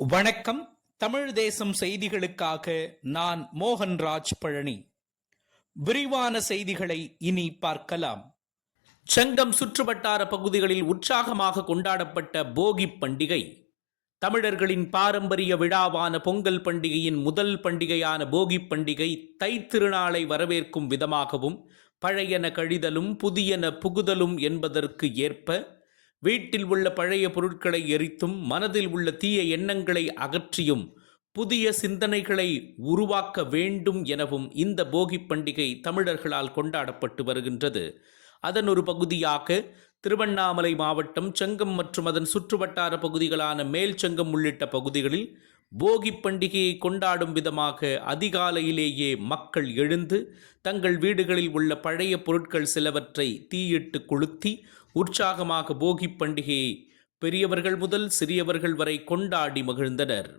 வணக்கம். தமிழ் தேசம் செய்திகளுக்காக நான் மோகன்ராஜ் பழனி. விரிவான செய்திகளை இனி பார்க்கலாம். செங்கம் சுற்றுவட்டார பகுதிகளில் உற்சாகமாக கொண்டாடப்பட்ட போகி பண்டிகை. தமிழர்களின் பாரம்பரிய விழாவான பொங்கல் பண்டிகையின் முதல் பண்டிகையான போகி பண்டிகை தைத்திருநாளை வரவேற்கும் விதமாகவும் பழையன கழிதலும் புதியன புகுதலும் என்பதற்கு ஏற்ப வீட்டில் உள்ள பழைய பொருட்களை எரித்தும் மனதில் உள்ள தீய எண்ணங்களை அகற்றியும் புதிய சிந்தனைகளை உருவாக்க வேண்டும் எனவும் இந்த போகி பண்டிகை தமிழர்களால் கொண்டாடப்பட்டு வருகின்றது. அதன் ஒரு பகுதியாக திருவண்ணாமலை மாவட்டம் செங்கம் மற்றும் அதன் சுற்றுவட்டார பகுதிகளான மேல்செங்கம் உள்ளிட்ட பகுதிகளில் போகி பண்டிகையை கொண்டாடும் விதமாக அதிகாலையிலேயே மக்கள் எழுந்து தங்கள் வீடுகளில் உள்ள பழைய பொருட்கள் சிலவற்றை தீயிட்டு கொளுத்தி உற்சாகமாக போகி பண்டிகையை பெரியவர்கள் முதல் சிறியவர்கள் வரை கொண்டாடி மகிழ்ந்தனர்.